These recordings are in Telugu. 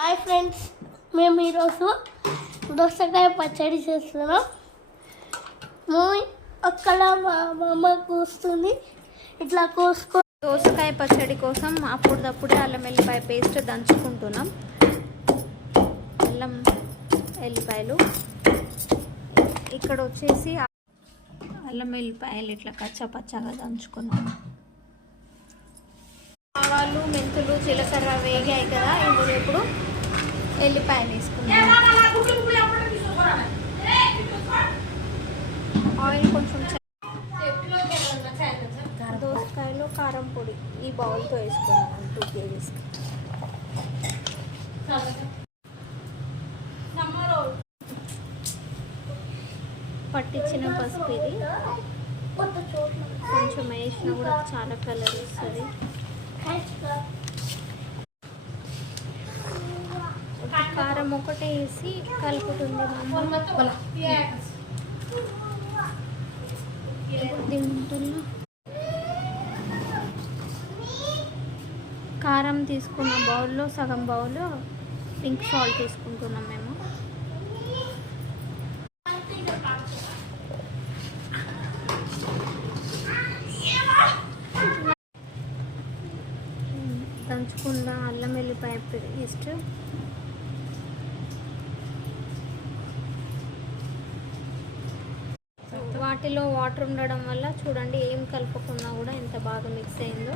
హాయ్ ఫ్రెండ్స్, మేము ఈరోజు దోసకాయ పచ్చడి చేస్తున్నాం. అక్కడ మా అమ్మ కూస్తుంది, ఇట్లా కోసుకో. దోసకాయ పచ్చడి కోసం అప్పుడప్పుడే అల్లం వెల్లిపాయ పేస్ట్ దంచుకుంటున్నాం. అల్లం వెల్లిపాయలు ఇక్కడ వచ్చేసి అల్లం వెల్లిపాయలు ఇట్లా పచ్చగా దంచుకున్నాం. ఆవాలు, మెంతులు, జీలకర్ర వేగాయి కదా, ఇందులో ఇప్పుడు ఎల్లిపాయలు వేసుకున్నాం. ఆయిల్ కొంచెం దోసకాయలు కారం పొడి ఈ బౌల్తో వేసుకున్నాం 2 kgs. పట్టించిన పసుపు ఇది కొంచెం వేసినా కూడా చాలా కలర్ వస్తుంది. కారం ఒకటే వేసి కలుపుతుంది తింటున్నా. కారం తీసుకున్న బౌల్లో సగం బౌల్ పింక్ సాల్ట్ తీసుకుంటున్నాం మేము. దంచుకున్న అల్లం వెల్లిపాయ పేస్ట్, వాటిలో వాటర్ ఉండడం వల్ల చూడండి ఏం కలుపుకున్నా కూడా ఎంత బాగా మిక్స్ అయిందో.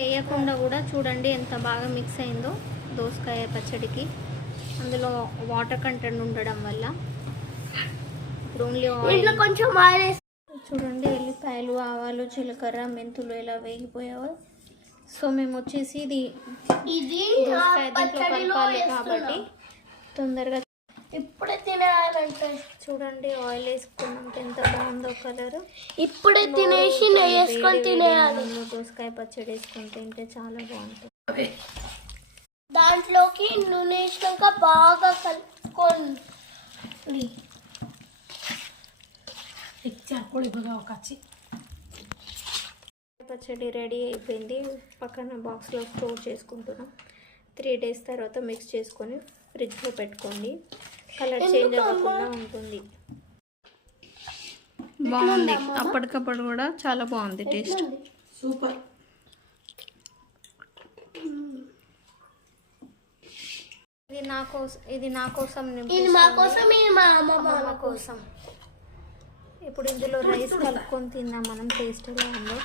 వేయకుండా కూడా చూడండి ఎంత బాగా మిక్స్ అయిందో దోసకాయ పచ్చడికి. అందులో వాటర్ కంటెంట్ ఉండడం వల్ల ఇప్పుడు ఓన్లీ ఆయిల్ కొంచెం చూడండి. ఎల్లిపాయలు, ఆవాలు, జీలకర్ర, మెంతులు ఎలా వేగిపోయావో. సో మేము వచ్చేసి ఇది దోసకాయ దీంట్లో కలపాలి కాబట్టి తొందరగా ఇప్పుడే తినేయాలంటే చూడండి ఆయిల్ వేసుకున్నాం ఎంత బాగుందో కలర్. ఇప్పుడే తినేసి నెయ్యి వేసుకొని తినేయాలి. దోసకాయ పచ్చడి వేసుకొని తింటే చాలా బాగుంటుంది. దాంట్లోకి నూనె వేసినాక బాగా కలుపుకోండి. పచ్చడి రెడీ అయిపోయింది. పక్కన బాక్స్లో స్టోర్ చేసుకుంటున్నాం. 3 days తర్వాత మిక్స్ చేసుకొని ఫ్రిడ్జ్లో పెట్టుకోండి. కలర్ చేంజ్ అవ్వకుండా ఉంటుంది. బాగుంది, అప్పటికప్పుడు కూడా చాలా బాగుంది టేస్ట్. సూపర్. ఇది నా కోసం, ఇది మా కోసం, ఇది మా అమ్మమ్మ కోసం. ఇప్పుడు ఇందులో రైస్ కలుపుకొని తిందాం మనం. టేస్ట్ ఎలా ఉందో